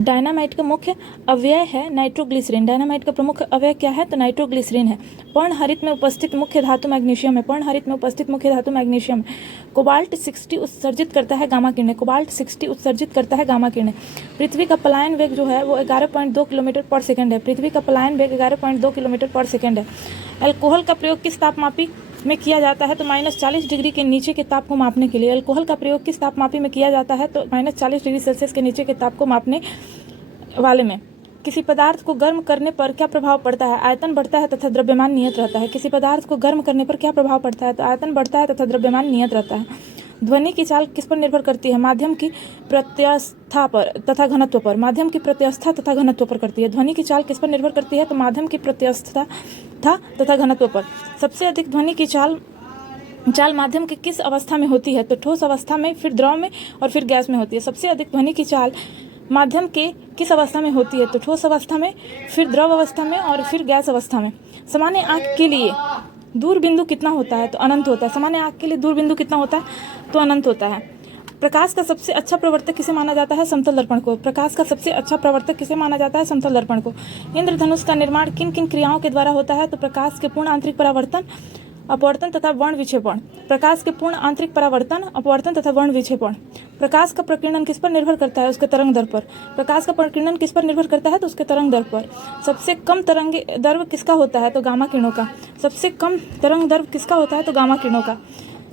Dynamite का मुख्य अवयव है नाइट्रोग्लिसरीन। डायनामाइट का प्रमुख अवयव क्या है? तो नाइट्रोग्लिसरीन है। पर्णहरित में उपस्थित मुख्य धातु मैग्नीशियम है। पर्णहरित में उपस्थित मुख्य धातु मैग्नीशियम। कोबाल्ट 60 उत्सर्जित करता है गामा किरणें। कोबाल्ट 60 उत्सर्जित करता है गामा किरणें। पृथ्वी का पलायन वेग जो है वो 11.2 किलोमीटर पर सेकंड है। पृथ्वी का पलायन वेग 11.2 किलोमीटर पर सेकंड है। अल्कोहल का प्रयोग किस तापमापी में किया जाता है? तो -40 डिग्री के नीचे के ताप को मापने के लिए। अल्कोहल का प्रयोग किस तापमापी में किया जाता है? तो -40 डिग्री सेल्सियस के नीचे के ताप को मापने वाले में। किसी पदार्थ को गर्म करने पर क्या प्रभाव पड़ता है? आयतन बढ़ता है तथा द्रव्यमान नियत रहता है। किसी पदार्थ को गर्म करने पर क्या प्रभाव पड़ता है? तो आयतन बढ़ता है तथा द्रव्यमान नियत रहता है। ध्वनि की चाल किस पर निर्भर करती है? माध्यम की प्रत्यवस्था पर तथा घनत्व पर। माध्यम की प्रत्यवस्था तथा घनत्व पर करती है। ध्वनि की चाल किस पर निर्भर करती है? तो माध्यम की प्रत्यवस्था तथा घनत्व पर। सबसे अधिक ध्वनि की चाल माध्यम की किस अवस्था में होती है? तो ठोस अवस्था में, फिर द्रव में और फिर गैस में होती है। सबसे अधिक ध्वनि की चाल माध्यम के किस अवस्था में होती है? तो ठोस अवस्था में, फिर द्रव अवस्था में और फिर गैस अवस्था में। सामान्य आंख के लिए दूर बिंदु कितना होता है? तो अनंत होता है। सामान्य आंख के लिए दूर बिंदु कितना होता है? तो अनंत होता है। प्रकाश का सबसे अच्छा प्रवर्तक किसे माना जाता है? समतल दर्पण को। प्रकाश का सबसे अच्छा प्रवर्तक किसे माना जाता है? समतल दर्पण को। इंद्रधनुष का निर्माण किन किन क्रियाओं के द्वारा होता है? तो प्रकाश के पूर्ण आंतरिक परावर्तन, अपवर्तन तथा वर्ण विक्षेपण। प्रकाश के पूर्ण आंतरिक परावर्तन, अपवर्तन तथा वर्ण विक्षेपण। प्रकाश का प्रकीर्णन किस पर निर्भर करता है? उसके तरंग दर पर। प्रकाश का प्रकीर्णन किस पर निर्भर करता है? तो उसके तरंग दर पर। सबसे कम तरंग दर किसका होता है? तो गामा किरणों का। सबसे कम तरंग दर किसका होता है? तो गामा किरणों का।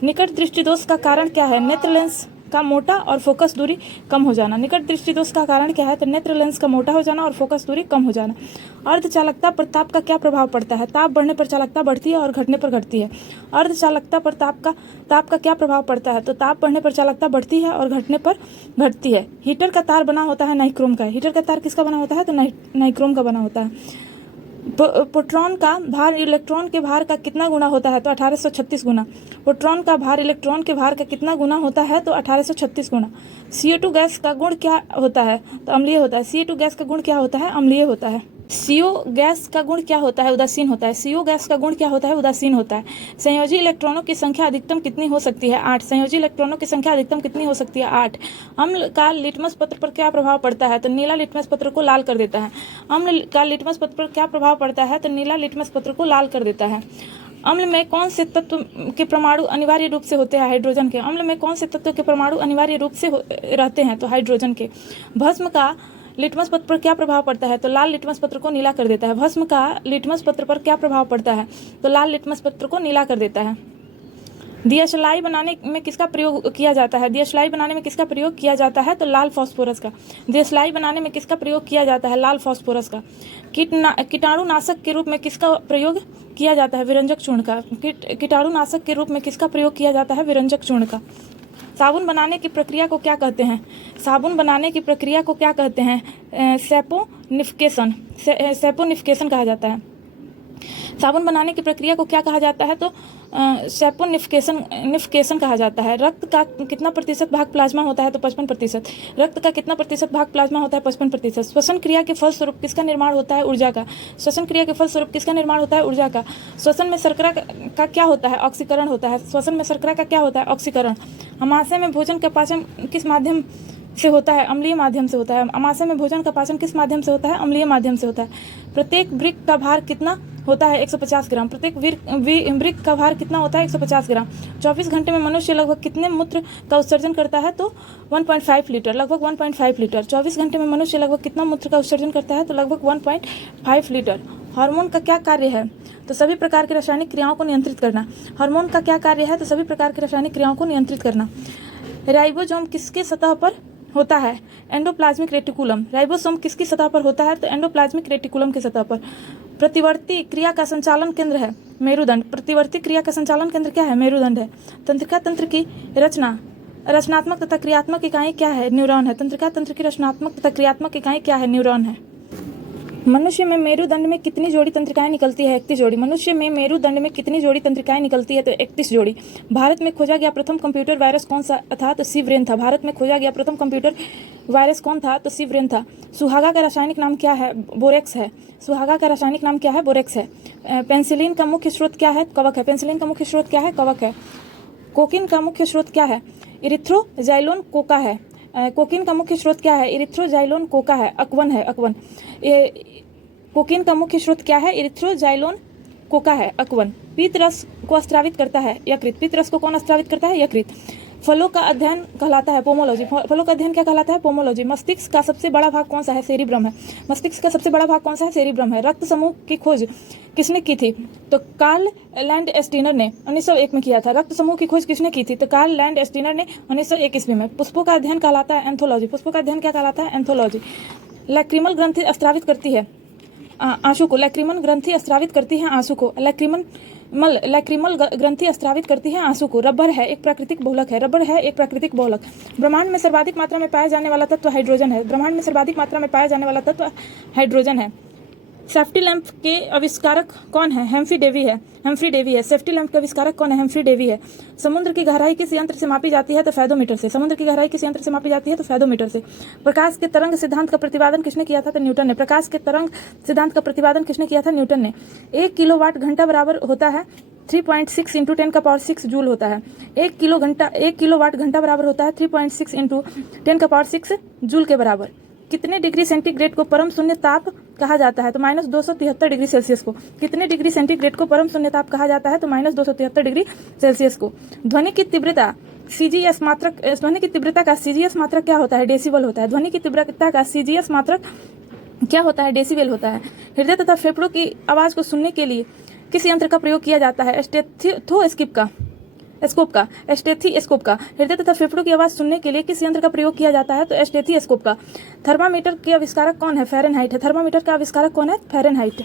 निकट दृष्टि दोष का कारण क्या है? नेत्र लेंस का मोटा और फोकस दूरी कम हो जाना। निकट दृष्टि दोष का कारण क्या है? तो नेत्र लेंस का मोटा हो जाना और फोकस दूरी कम हो जाना। अर्धचालकता पर ताप का क्या प्रभाव पड़ता है? ताप बढ़ने पर चालकता बढ़ती है और घटने पर घटती है। अर्धचालकता पर ताप का क्या प्रभाव पड़ता है? तो ताप बढ़ने पर चालकता बढ़ती है और घटने पर घटती है। हीटर का तार बना होता है नाइक्रोम का। हीटर का तार किसका बना होता है? तो नाइक्रोम का बना होता है। प्रोटॉन का भार इलेक्ट्रॉन के भार का कितना गुना होता है? तो 1836 गुना। प्रोटॉन का भार इलेक्ट्रॉन के भार का कितना गुना होता है? तो 1836 गुना। CO2 गैस का गुण क्या होता है? तो अम्लीय होता है। CO2 गैस का गुण क्या होता है? अम्लीय होता है। CO गैस का गुण क्या होता है? उदासीन होता है। CO गैस का गुण क्या होता है? उदासीन होता है। संयोजी इलेक्ट्रॉनों की संख्या अधिकतम कितनी हो सकती है? 8। संयोजी इलेक्ट्रॉनों की संख्या अधिकतम कितनी हो सकती है? 8। अम्ल का लिटमस पत्र पर क्या प्रभाव पड़ता है? तो नीला लिटमस पत्र को लाल कर देता है। अम्ल का लिटमस पत्र पर क्या प्रभाव पड़ता है? तो नीला लिटमस पत्र को लाल कर देता है। अम्ल में कौन से तत्व के परमाणु अनिवार्य रूप से होते हैं? हाइड्रोजन के। अम्ल में कौन से तत्व के परमाणु अनिवार्य रूप से रहते हैं? तो हाइड्रोजन के। भस्म का लिटमस पत्र पर क्या प्रभाव पड़ता है? तो लाल लिटमस पत्र को नीला कर देता है। भस्म का लिटमस पत्र पर क्या प्रभाव पड़ता है? तो लाल लिटमस पत्र को नीला कर देता है। दियाशलाई बनाने में किसका प्रयोग किया जाता है? दियाशलाई बनाने में किसका प्रयोग किया जाता है? तो लाल फास्फोरस का। दियाशलाई बनाने में किसका प्रयोग किया जाता है? लाल फास्फोरस का। कीटाणुनाशक के रूप में किसका प्रयोग किया जाता है? विरंजक चूर्ण का। कीटाणुनाशक के रूप में किसका प्रयोग किया जाता है? विरंजक चूर्ण का। साबुन बनाने की प्रक्रिया को क्या कहते हैं? साबुन बनाने की प्रक्रिया को क्या कहते हैं? सैपोनिफिकेशन। सैपोनिफिकेशन कहा जाता है। साबुन बनाने की प्रक्रिया को क्या कहा जाता है? तो सैपोनिफिकेशन कहा जाता है। रक्त का कितना प्रतिशत भाग प्लाज्मा होता है? तो 55%। रक्त का कितना प्रतिशत भाग प्लाज्मा होता है? 55%। श्वसन क्रिया के फलस्वरूप किसका निर्माण होता है? ऊर्जा का। श्वसन क्रिया के फलस्वरूप किसका निर्माण होता है? ऊर्जा का। श्वसन में शर्करा का क्या होता है? ऑक्सीकरण होता है। श्वसन में शर्करा का क्या होता है? ऑक्सीकरण। अमाशय में भोजन का पाचन किस माध्यम से होता है? अम्लीय माध्यम से होता है। अमाशय में भोजन का पाचन किस माध्यम से होता है? अम्लीय माध्यम से होता है। प्रत्येक वृक्क का भार कितना होता है? 150 ग्राम। प्रत्येक वृक्क का भार कितना होता है? 150 ग्राम। 24 घंटे में मनुष्य लगभग कितने मूत्र का उत्सर्जन करता है? तो 1.5 लीटर। लगभग 1.5 लीटर। 24 घंटे में मनुष्य लगभग कितना मूत्र का उत्सर्जन करता है? तो लगभग 1.5 लीटर। हार्मोन का क्या कार्य है? तो सभी प्रकार की रासायनिक क्रियाओं को नियंत्रित करना। हार्मोन का क्या कार्य है? तो सभी प्रकार की रासायनिक क्रियाओं को नियंत्रित करना। राइबोसोम किसके सतह पर होता है? Endoplasmic reticulum. राइबोसोम किसकी सतह पर होता है? तो एंडोप्लाज्मिक रेटिकुलम की सतह पर। प्रतिवर्ती क्रिया का संचालन केंद्र है मेरुदंड। प्रतिवर्ती क्रिया का संचालन केंद्र क्या है? मेरुदंड है। तंत्रिका तंत्र की रचनात्मक तथा क्रियात्मक इकाई क्या है? न्यूरॉन है। तंत्रिका तंत्र की रचनात्मक तथा क्रियात्मक इकाई क्या है? न्यूरॉन है। मनुष्य में मेरुदंड में कितनी जोड़ी तंत्रिकाएं निकलती है? 31 जोड़ी। मनुष्य में मेरुदंड में कितनी जोड़ी तंत्रिकाएं निकलती है? तो 31 जोड़ी। भारत में खोजा गया प्रथम कंप्यूटर वायरस कौन सा था? तो सी ब्रेन था। भारत में खोजा गया प्रथम कंप्यूटर वायरस कौन था? तो सी ब्रेन था। सुहागा का रासायनिक नाम क्या है? बोरेक्स है। सुहागा का रासायनिक नाम क्या है? बोरेक्स है। पेंसिलिन का मुख्य स्रोत क्या है? कवक है। पेंसिलिन का मुख्य स्रोत क्या है? कवक है। कोकीन का मुख्य स्रोत क्या है? इरिथ्रोजाइलोन कोका है। कोकीन का मुख्य स्रोत क्या है? इरिथ्रोजाइलोन कोका है, अकवन है, अकवन। कोकीन का मुख्य स्रोत क्या है? इरिथ्रोजाइलोन कोका है, अकवन। पीत रस को स्रावित करता है यकृत। पीत रस को कौन स्रावित करता है? यकृत। फलों का अध्ययन कहलाता है पोमोलॉजी। फलों का अध्ययन क्या कहलाता है? पोमोलॉजी। मस्तिष्क का सबसे बड़ा भाग कौन सा है? सेरिब्रम है। मस्तिष्क का सबसे बड़ा भाग कौन सा है? सेरिब्रम है। रक्त समूह की खोज किसने की थी? तो कार्ल लैंडस्टीनर ने 1901 में किया था। रक्त समूह की खोज किसने की थी? तो कार्ल लैंडस्टीनर ने 1901 ईस्वी में। पुष्पों का अध्ययन कहलाता है एंथोलॉजी। पुष्पों का अध्ययन क्या कहलाता है? एंथोलॉजी। लैक्रिमल ग्रंथि स्रावित करती है आंसू को। लैक्रिमल ग्रंथि स्रावित करती है आंसू को। लैक्रिमल ग्रंथि स्रावित करती है आंसू को। रबर है एक प्राकृतिक बहुलक है। रबर है एक प्राकृतिक बहुलक। ब्रह्मांड में सर्वाधिक मात्रा में पाया जाने वाला तत्व हाइड्रोजन है। ब्रह्मांड में सर्वाधिक मात्रा में पाया जाने वाला तत्व हाइड्रोजन है। सेफ्टी लैंप के आविष्कारक कौन है? हेम्फ्री डेवी है। हेम्फ्री डेवी है। सेफ्टी लैंप के आविष्कारक कौन है? हेम्फ्री डेवी है। समुद्र की गहराई किस यंत्र से मापी जाती है? तो फेदोमीटर से। समुद्र की गहराई किस यंत्र से मापी जाती है? तो फेदोमीटर से। प्रकाश के तरंग सिद्धांत का प्रतिपादन किसने किया था? तो न्यूटन ने। प्रकाश के तरंग सिद्धांत का प्रतिपादन किसने किया था? न्यूटन ने। 1 किलोवाट घंटा बराबर होता है 3.6 इंटू 10⁻6 जूल होता है। 1 किलोवाट घंटा बराबर होता है 3.6 इंटू 10⁻6 जूल के बराबर। कितने डिग्री सेंटीग्रेड को परम शून्य ताप कहा जाता है? तो -273 डिग्री सेल्सियस को। कितने डिग्री सेंटीग्रेड को परम शून्य ताप कहा जाता है? तो -273 डिग्री सेल्सियस को। ध्वनि की तीव्रता CGS मात्रक। ध्वनि की तीव्रता का CGS मात्रक क्या होता है? डेसिबल होता है। ध्वनि की तीव्रता का CGS मात्रक क्या होता है? डेसिबल होता है। हृदय तथा फेफड़ों की आवाज को सुनने के लिए किस यंत्र का प्रयोग किया जाता है? स्टेथोस्कोप का। हृदय तथा फेफड़ों की आवाज सुनने के लिए किस यंत्र का प्रयोग किया जाता है? तो स्टेथोस्कोप का। थर्मामीटर के आविष्कारक कौन है? फ़ारेनहाइट है। थर्मामीटर का आविष्कारक कौन है? फ़ारेनहाइट।